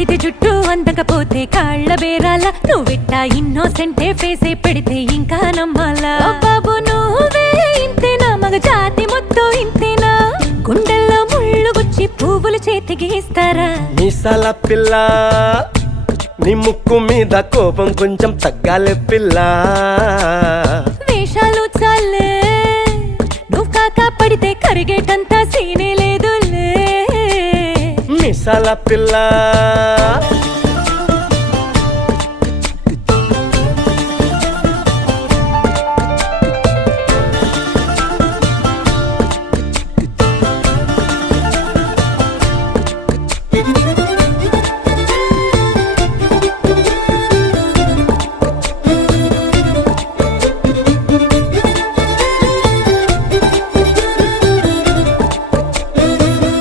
పండితే జుట్టు అందకపోతే కాళ్ళ బేరాల నువ్విట్టా ఇన్నోసెంటే ఫేసే పెడితే ఇంకా నమ్మాలా బాబు నువ్వే ఇంతేనా మగ జాతి మొత్తం ఇంతేనా గుండెల్లో ముళ్ళు గుచ్చి పువ్వులు చేతికి ఇస్తారా మీసాల పిల్ల నీ ముక్కు మీద కోపం కొంచెం తగ్గాలే పిల్ల వేషాలు చాలే నువ్వు కాకా పడితే కరిగేటంతా సీనే లేదులే మీసాల పిల్ల